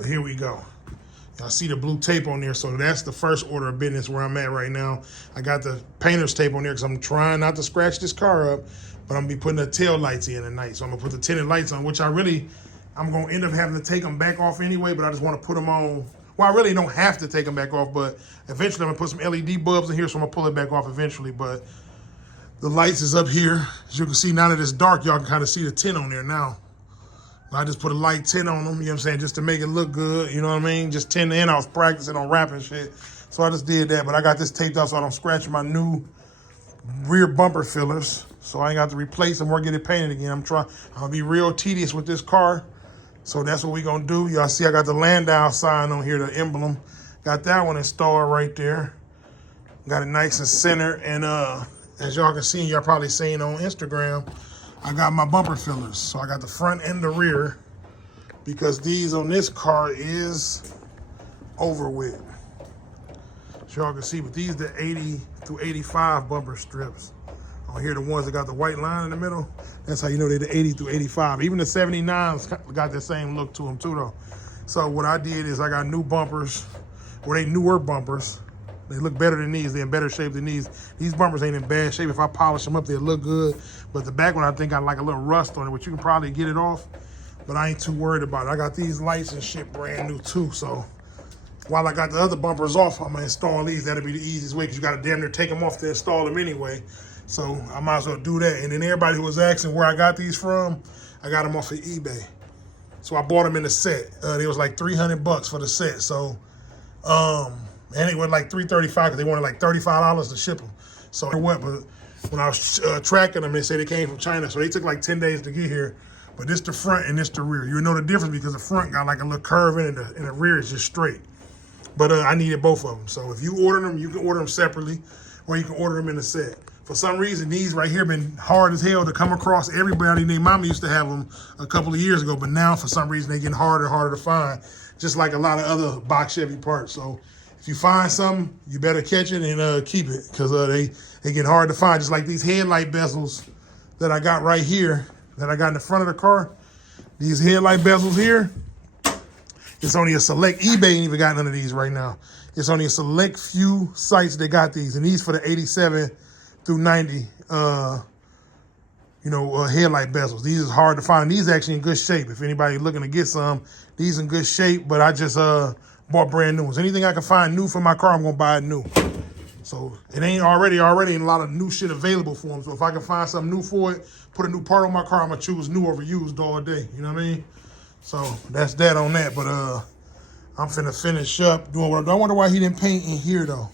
But here we go. I see the blue tape on there, so that's the first order of business where I'm at right now. I got the painter's tape on there because I'm trying not to scratch this car up, but I'm gonna be putting the tail lights in tonight. So I'm gonna put the tinted lights on, which I'm gonna end up having to take them back off anyway, but I just wanna put them on. Well, I really don't have to take them back off, but eventually I'm gonna put some LED bulbs in here, so I'm gonna pull it back off eventually. But the lights is up here. As you can see, now that it's dark, y'all can kind of see the tint on there now. I just put a light tint on them, you know what I'm saying, just to make it look good, you know what I mean? Just tint in, I was practicing on rapping shit. So I just did that, but I got this taped off so I don't scratch my new rear bumper fillers. So I ain't got to replace them or get it painted again. I'm gonna be real tedious with this car. So that's what we gonna do. Y'all see I got the LANDAU sign on here, the emblem. Got that one installed right there. Got it nice and center. And as y'all can see, y'all probably seen on Instagram, I got my bumper fillers. So I got the front and the rear because these on this car is over with. So y'all can see, but these the 80 through 85 bumper strips. On here, the ones that got the white line in the middle, that's how you know they're the 80 through 85. Even the 79s got the same look to them too though. So what I did is I got new bumpers, or they newer bumpers. They look better than these. They're in better shape than these. These bumpers ain't in bad shape. If I polish them up, they'll look good. But the back one, I think got like a little rust on it, which you can probably get it off. But I ain't too worried about it. I got these lights and shit brand new too. So while I got the other bumpers off, I'm gonna install these. That'll be the easiest way because you gotta damn near take them off to install them anyway. So I might as well do that. And then everybody who was asking where I got these from, I got them off of eBay. So I bought them in the set. It was like $300 for the set. So, and it went like $335 because they wanted like $35 to ship them. So what? But when I was tracking them, they said they came from China. So they took like 10 days to get here. But this the front and this the rear. You know the difference because the front got like a little curve in it and the rear is just straight. But I needed both of them. So if you order them, you can order them separately or you can order them in the set. For some reason, these right here been hard as hell to come across. Everybody named Mama used to have them a couple of years ago, but now for some reason they getting harder and harder to find, just like a lot of other box Chevy parts. So if you find something, you better catch it and keep it because they get hard to find. Just like these headlight bezels that I got right here, that I got in the front of the car. These headlight bezels here, it's only a select, eBay ain't even got none of these right now. It's only a select few sites that got these, and these for the 87 through 90, headlight bezels. These is hard to find. These actually in good shape. If anybody looking to get some, these in good shape, but I just bought brand new ones. Anything I can find new for my car, I'm gonna buy it new. So it ain't already a lot of new shit available for them. So if I can find something new for it, put a new part on my car, I'm gonna choose new over used all day. You know what I mean? So that's that on that. But I'm finna finish up doing what I'm doing. I wonder why he didn't paint in here though.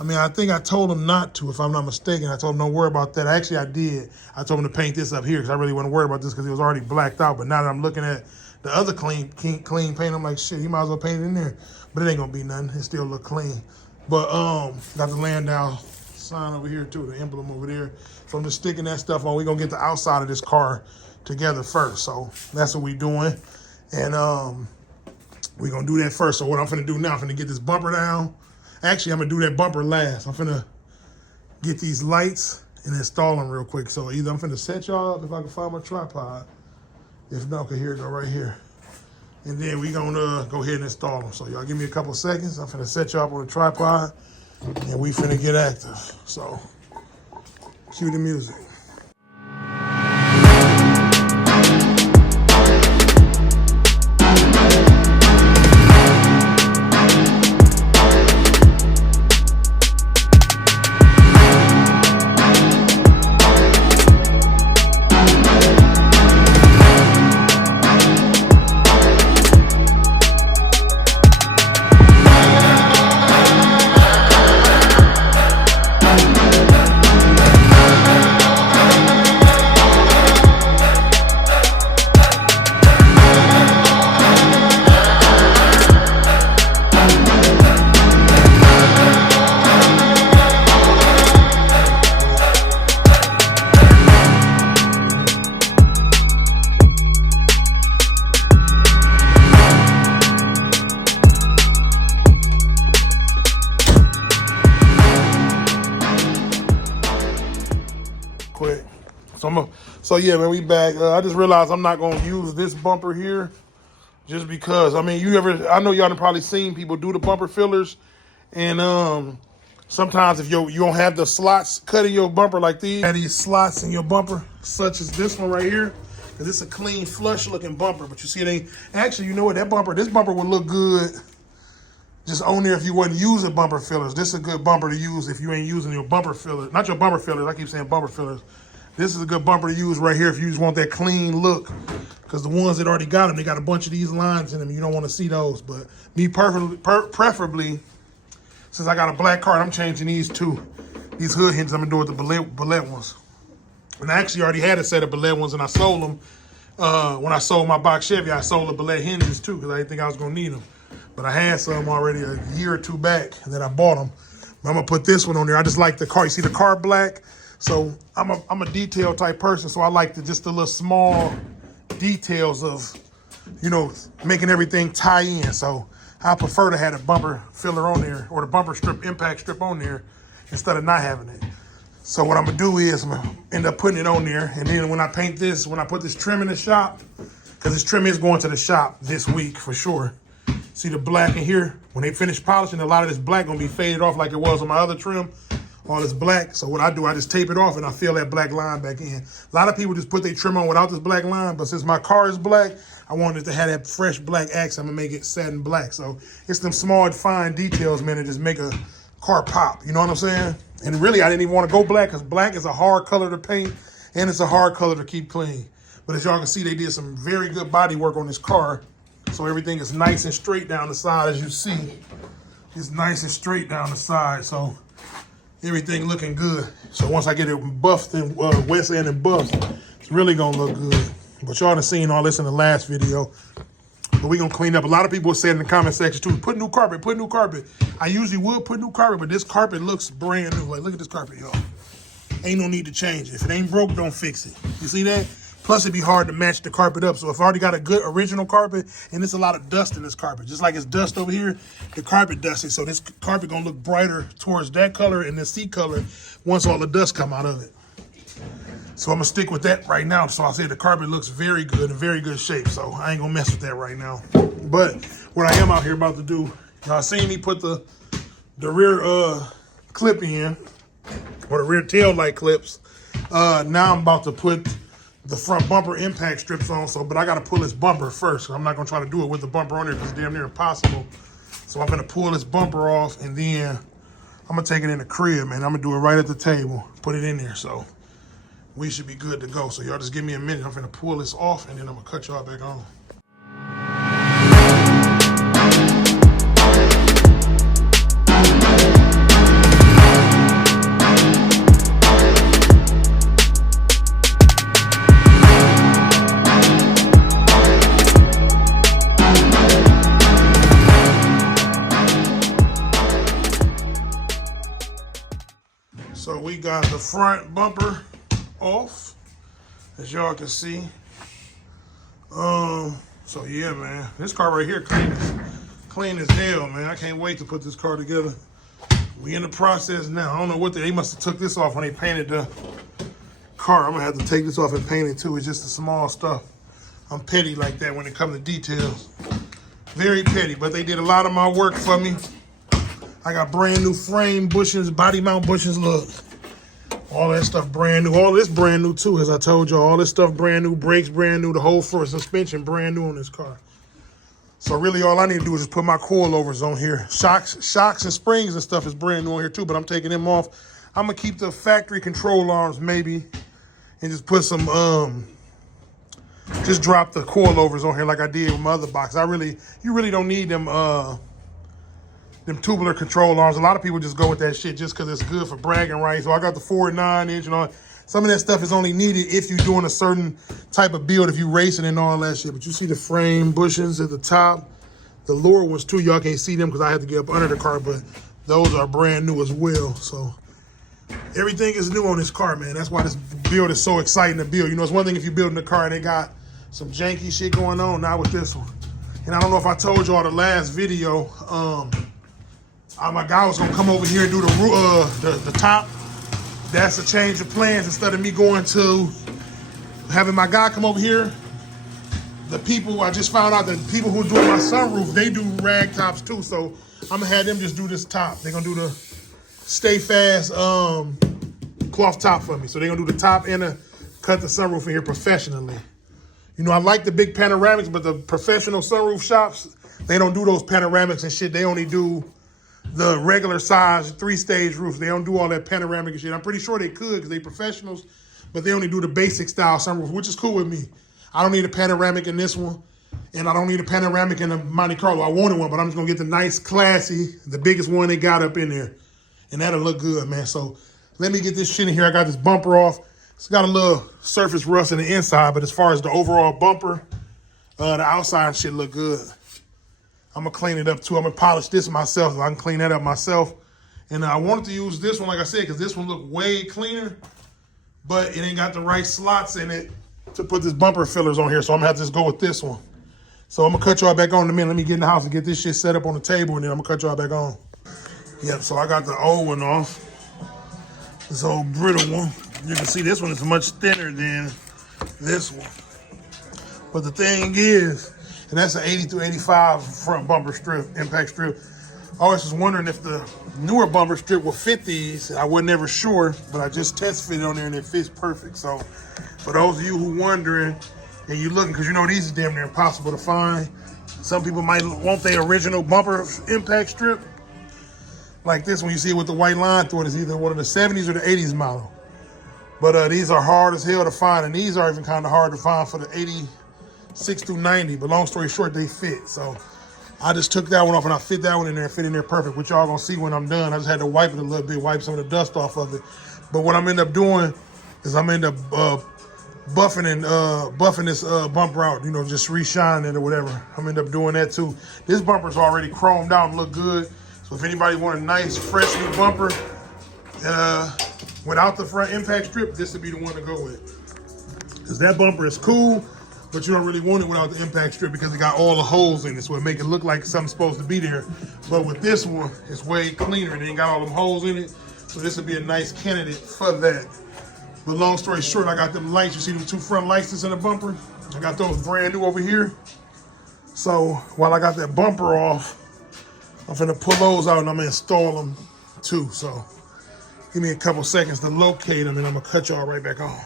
I mean, I think I told him not to, if I'm not mistaken. I told him don't worry about that. Actually, I did. I told him to paint this up here because I really wasn't worried about this because it was already blacked out. But now that I'm looking at the other clean paint, I'm like, shit, you might as well paint it in there. But it ain't gonna be nothing. It still look clean. But got the LANDAU sign over here too, the emblem over there. So I'm just sticking that stuff on. We're gonna get the outside of this car together first. So that's what we doing. And we're gonna do that first. So what I'm finna do now, I'm finna get this bumper down. Actually, I'm gonna do that bumper last. I'm finna get these lights and install them real quick. So either I'm finna set y'all up if I can find my tripod. If not, okay, here it go right here. And then we gonna go ahead and install them. So y'all give me a couple seconds. I'm finna set y'all up on the tripod and we finna get active. So cue the music. So yeah, man, we back. I just realized I'm not gonna use this bumper here. Just because, I mean, I know y'all done probably seen people do the bumper fillers, and sometimes if you don't have the slots cut in your bumper like these, have these slots in your bumper, such as this one right here, because it's a clean, flush looking bumper. But you see, it ain't actually. You know what? This bumper would look good just on there if you wasn't using bumper fillers. This is a good bumper to use if you ain't using your bumper fillers. Not your bumper fillers. I keep saying bumper fillers. This is a good bumper to use right here if you just want that clean look. Because the ones that already got them, they got a bunch of these lines in them. You don't want to see those. But me preferably, since I got a black car, I'm changing these two. These hood hinges, I'm going to do with the bullet ones. And I actually already had a set of bullet ones, and I sold them. When I sold my box Chevy, I sold the bullet hinges too, because I didn't think I was going to need them. But I had some already a year or two back, and then I bought them. But I'm going to put this one on there. I just like the car. You see the car black? So I'm a detail type person, so I like just the little small details of, you know, making everything tie in. So I prefer to have a bumper filler on there, or the bumper strip, impact strip on there, instead of not having it. So what I'm gonna do is I'm gonna end up putting it on there, and then when I put this trim in the shop, because this trim is going to the shop this week for sure. See the black in here? When they finish polishing, a lot of this black gonna be faded off like it was on my other trim. All this black. So what I do, I just tape it off and I fill that black line back in. A lot of people just put their trim on without this black line, but since my car is black, I wanted to have that fresh black accent. I'm gonna make it satin black. So it's them small, fine details, man, that just make a car pop. You know what I'm saying? And really, I didn't even want to go black, because black is a hard color to paint and it's a hard color to keep clean. But as y'all can see, they did some very good body work on this car. So everything is nice and straight down the side, as you see. It's nice and straight down the side. So everything looking good. So once I get it buffed and wet sand and buffed, it's really gonna look good. But y'all done seen all this in the last video. But we gonna clean up. A lot of people said in the comment section too, put new carpet, put new carpet. I usually would put new carpet, but this carpet looks brand new. Like, look at this carpet, y'all. Ain't no need to change it. If it ain't broke, don't fix it. You see that? Plus, it'd be hard to match the carpet up. So if I already got a good original carpet, and there's a lot of dust in this carpet, just like it's dust over here, the carpet dusty. So this carpet gonna look brighter towards that color and the sea color once all the dust come out of it. So I'm gonna stick with that right now. So I'll say the carpet looks very good, in very good shape. So I ain't gonna mess with that right now. But what I am out here about to do, y'all seen me put the rear clip in, or the rear tail light clips. Now I'm about to put the front bumper impact strips on, but I gotta pull this bumper first. I'm not gonna try to do it with the bumper on there because it's damn near impossible. So I'm gonna pull this bumper off, and then I'm gonna take it in the crib, man. I'm gonna do it right at the table, put it in there. So we should be good to go. So y'all just give me a minute. I'm gonna pull this off, and then I'm gonna cut y'all back on. So we got the front bumper off, as y'all can see. So yeah, man, this car right here clean as hell, man. I can't wait to put this car together. We in the process now. I don't know what they must have took this off when they painted the car. I'm gonna have to take this off and paint it too. It's just the small stuff. I'm petty like that when it comes to details. Very petty, but they did a lot of my work for me. I got brand new frame bushings, body mount bushings, look. All that stuff brand new. All this brand new too, as I told you. All this stuff brand new, brakes brand new, the whole front suspension brand new on this car. So really all I need to do is just put my coilovers on here. Shocks and springs and stuff is brand new on here too, but I'm taking them off. I'm gonna keep the factory control arms maybe, and just put some, just drop the coilovers on here like I did with my other box. You really don't need them tubular control arms. A lot of people just go with that shit just because it's good for bragging rights. So I got the 4.9 inch and all. Some of that stuff is only needed if you're doing a certain type of build, if you're racing and all that shit. But you see the frame bushings at the top. The lower ones too, y'all can't see them because I had to get up under the car, but those are brand new as well. So everything is new on this car, man. That's why this build is so exciting to build. You know, it's one thing if you're building a car and they got some janky shit going on, not with this one. And I don't know if I told y'all the last video, my guy was gonna come over here and do the top. That's a change of plans. Instead of me going to having my guy come over here, the people, I just found out that people who are doing my sunroof, they do rag tops too. So I'm gonna have them just do this top. They're gonna do the Stay Fast cloth top for me. So they're gonna do the top and cut the sunroof in here professionally. You know, I like the big panoramics, but the professional sunroof shops, they don't do those panoramics and shit. They only do the regular size 3-stage roof. They don't do all that panoramic and shit. I'm pretty sure they could because they professionals, but they only do the basic style sunroof, which is cool with me. I don't need a panoramic in this one, and I don't need a panoramic in the Monte Carlo. I wanted one, but I'm just gonna get the nice, classy, the biggest one they got up in there, and that'll look good, man. So let me get this shit in here. I got this bumper off. It's got a little surface rust in the inside, but as far as the overall bumper, the outside shit look good. I'm gonna clean it up too. I'm gonna polish this myself so I can clean that up myself. And I wanted to use this one, like I said, because this one looked way cleaner, but it ain't got the right slots in it to put this bumper fillers on here. So I'm gonna have to just go with this one. So I'm gonna cut y'all back on in a minute. Let me get in the house and get this shit set up on the table, and then I'm gonna cut y'all back on. Yep, so I got the old one off. This old brittle one. You can see this one is much thinner than this one. But the thing is, and that's an 80 through 85 front bumper strip, impact strip. I was just wondering if the newer bumper strip will fit these. I wasn't ever sure, but I just test fit it on there and it fits perfect. So for those of you who wondering and you looking, because you know these are damn near impossible to find. Some people might want their original bumper impact strip. Like this one, you see it with the white line through it. It's either one of the 70s or the 80s model. But these are hard as hell to find, and these are even kind of hard to find for the 86 through 90. But long story short, they fit. So I just took that one off and I fit that one in there, fit in there perfect, which y'all gonna see when I'm done. I just had to wipe it a little bit, wipe some of the dust off of it. But what I'm end up doing is I'm end up buffing this bumper out, you know, just reshining it or whatever. I'm end up doing that too. This bumper's already chromed out and look good. So if anybody want a nice, fresh new bumper without the front impact strip, this would be the one to go with. Because that bumper is cool, but you don't really want it without the impact strip because it got all the holes in it, so it make it look like something's supposed to be there. But with this one, it's way cleaner and it ain't got all them holes in it, so this would be a nice candidate for that. But long story short, I got them lights. You see them 2 front lights that's in the bumper? I got those brand new over here. So while I got that bumper off, I'm finna pull those out and I'm gonna install them too. So give me a couple seconds to locate them and I'm gonna cut y'all right back on.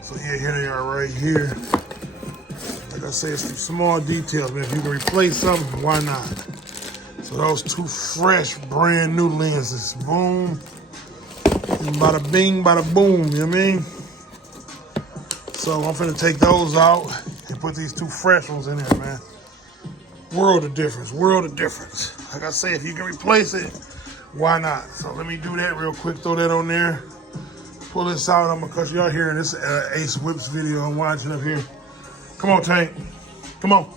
So yeah, here they are right here. Like I say, it's some small details, but if you can replace something, why not? So those 2 fresh, brand new lenses. Boom. And bada bing, bada boom, you know what I mean? So I'm finna take those out and put these 2 fresh ones in there, man. World of difference, world of difference. Like I say, if you can replace it, why not? So let me do that real quick, throw that on there. Pull this out, I'm gonna cut y'all here in this Ace Whips video I'm watching up here. Come on, Tank, come on.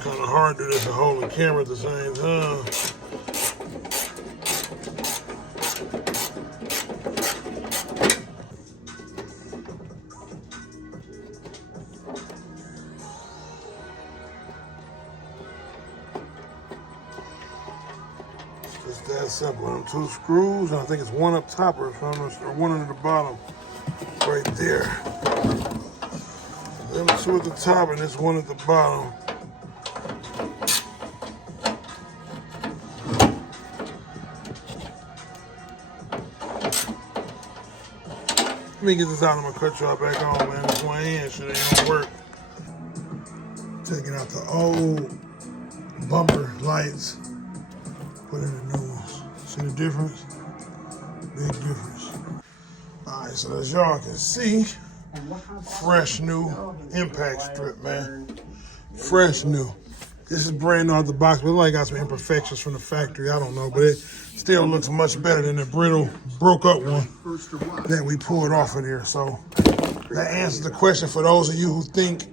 Kind of hard to do this and hold the camera at the same time. It's that simple. Them 2 screws, and I think it's 1 up top or 1 under the bottom, right there. Them 2 at the top and this 1 at the bottom. Let me get this out. I'm gonna cut y'all back on, man. This one hand shit ain't gonna work. Taking out the old bumper lights. Put in the new ones. See the difference? Big difference. All right, so as y'all can see, fresh new impact strip, man. Fresh new. This is brand new out the box, but it like got some imperfections from the factory. I don't know, but it still looks much better than the brittle, broke up one that we pulled off of there. So that answers the question for those of you who think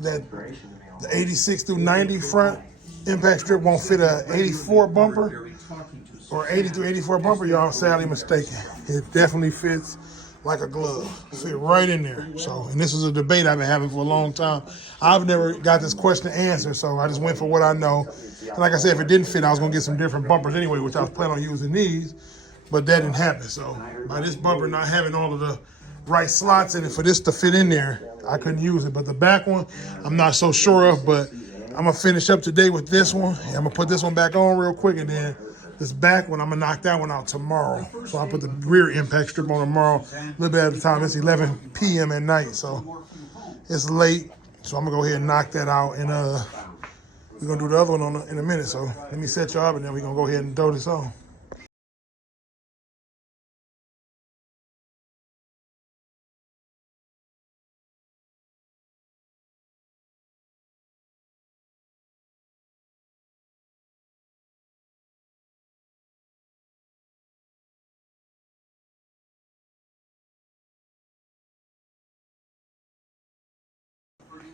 that the 86 through 90 front impact strip won't fit a 84 bumper or 80 through 84 bumper. Y'all sadly mistaken. It definitely fits like a glove. Fit right in there. So, and this is a debate I've been having for a long time. I've never got this question answered, so I just went for what I know. And like I said, if it didn't fit, I was gonna get some different bumpers anyway, which I was planning on using these, but that didn't happen. So by this bumper not having all of the right slots in it for this to fit in there, I couldn't use it. But the back one, I'm not so sure of, but I'm gonna finish up today with this one. And I'm gonna put this one back on real quick, and then this back one, I'm gonna knock that one out tomorrow. So I'll put the rear impact strip on tomorrow, a little bit at a time. It's 11 p.m. at night, so it's late. So I'm gonna go ahead and knock that out, and we're gonna do the other one in a minute. So let me set y'all up, and then we're gonna go ahead and throw this on.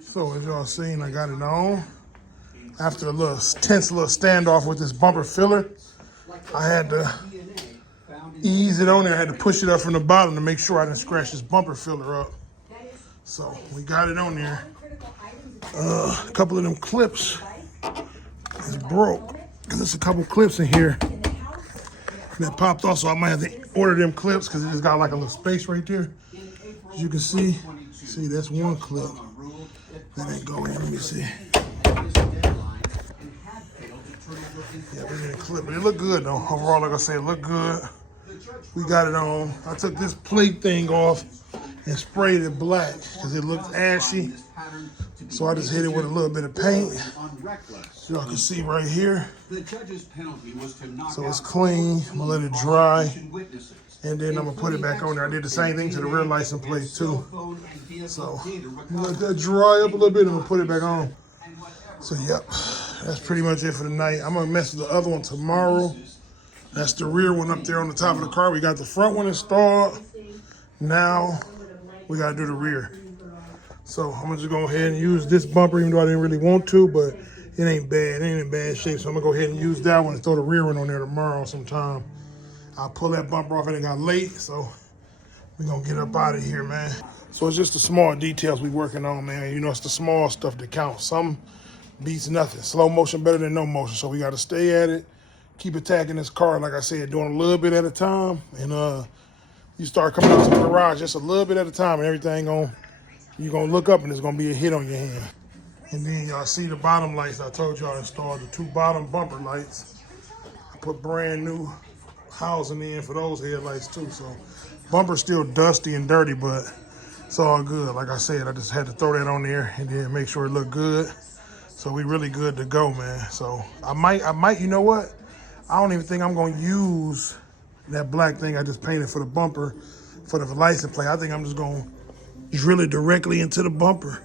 So as y'all seen, I got it on. After a little tense little standoff with this bumper filler, I had to ease it on there. I had to push it up from the bottom to make sure I didn't scratch this bumper filler up. So we got it on there. A couple of them clips is broke. There's a couple clips in here that popped off, so I might have to order them clips because it just got like a little space right there. As you can see, that's one clip. That ain't going in. Let me see. Yeah, we didn't clip it. It looked good though. Overall, like I said, it looked good. We got it on. I took this plate thing off and sprayed it black because it looked ashy. So I just hit it with a little bit of paint. Y'all can see right here. So it's clean. I'm gonna let it dry. And then I'm gonna put it back on there. I did the same thing to the rear license plate too. So I'm gonna let that dry up a little bit and I'm gonna put it back on. So yep, that's pretty much it for the night. I'm gonna mess with the other one tomorrow. That's the rear one up there on the top of the car. We got the front one installed. Now we gotta do the rear. So I'm gonna just go ahead and use this bumper, even though I didn't really want to, but it ain't bad. It ain't in bad shape. So I'm gonna go ahead and use that one and throw the rear one on there tomorrow sometime. I'll pull that bumper off and it got late, so we're gonna get up out of here, man. So it's just the small details we working on, man. You know, it's the small stuff that counts. Some beats nothing. Slow motion better than no motion, so we gotta stay at it, keep attacking this car, like I said, doing a little bit at a time, and you start coming out to the garage just a little bit at a time, and everything you're gonna look up and it's gonna be a hit on your hand. And then y'all see the bottom lights. I told y'all I installed the 2 bottom bumper lights. I put brand new housing in for those headlights too. So bumper's still dusty and dirty, but it's all good. Like I said, I just had to throw that on there and then make sure it looked good. So we really good to go, man. So I might, you know what? I don't even think I'm gonna use that black thing I just painted for the bumper, for the license plate. I think I'm just gonna drill it directly into the bumper.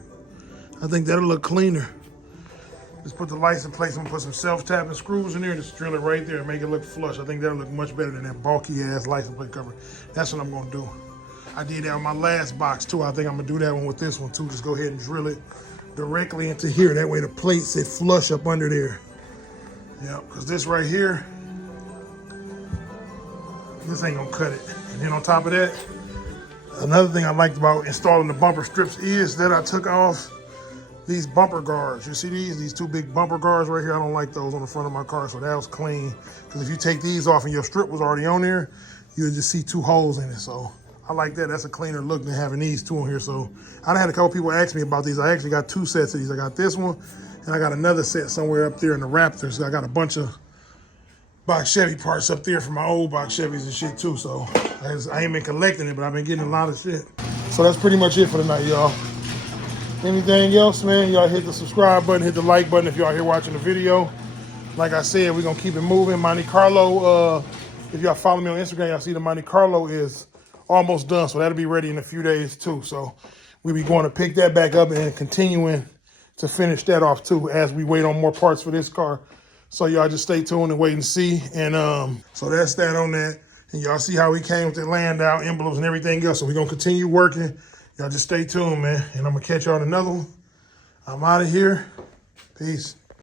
I think that'll look cleaner. Just put the license plate, I'm gonna put some self-tapping screws in there, just drill it right there and make it look flush. I think that'll look much better than that bulky ass license plate cover. That's what I'm gonna do. I did that on my last box too. I think I'm gonna do that one with this one too. Just go ahead and drill it directly into here. That way the plate sit flush up under there. Yeah, because this right here, this ain't gonna cut it. And then on top of that, another thing I liked about installing the bumper strips is that I took off these bumper guards. You see these 2 big bumper guards right here? I don't like those on the front of my car, so that was clean. Because if you take these off and your strip was already on there, you'll just see 2 holes in it. So I like that. That's a cleaner look than having these 2 on here. So I had a couple people ask me about these. I actually got 2 sets of these. I got this one, and I got another set somewhere up there in the Raptors. I got a bunch of box Chevy parts up there from my old box Chevys and shit too. So I ain't been collecting it, but I've been getting a lot of shit. So that's pretty much it for the night, y'all. Anything else, man, y'all hit the subscribe button, hit the like button if y'all here watching the video. Like I said, we're gonna keep it moving. Monte Carlo, if y'all follow me on Instagram, y'all see the Monte Carlo is almost done, so that'll be ready in a few days too. So we'll be going to pick that back up and continuing to finish that off too as we wait on more parts for this car. So y'all just stay tuned and wait and see. And so that's that on that. And y'all see how we came with the LANDAU emblems and everything else. So we're gonna continue working. Y'all just stay tuned, man. And I'm gonna catch y'all on another one. I'm out of here. Peace.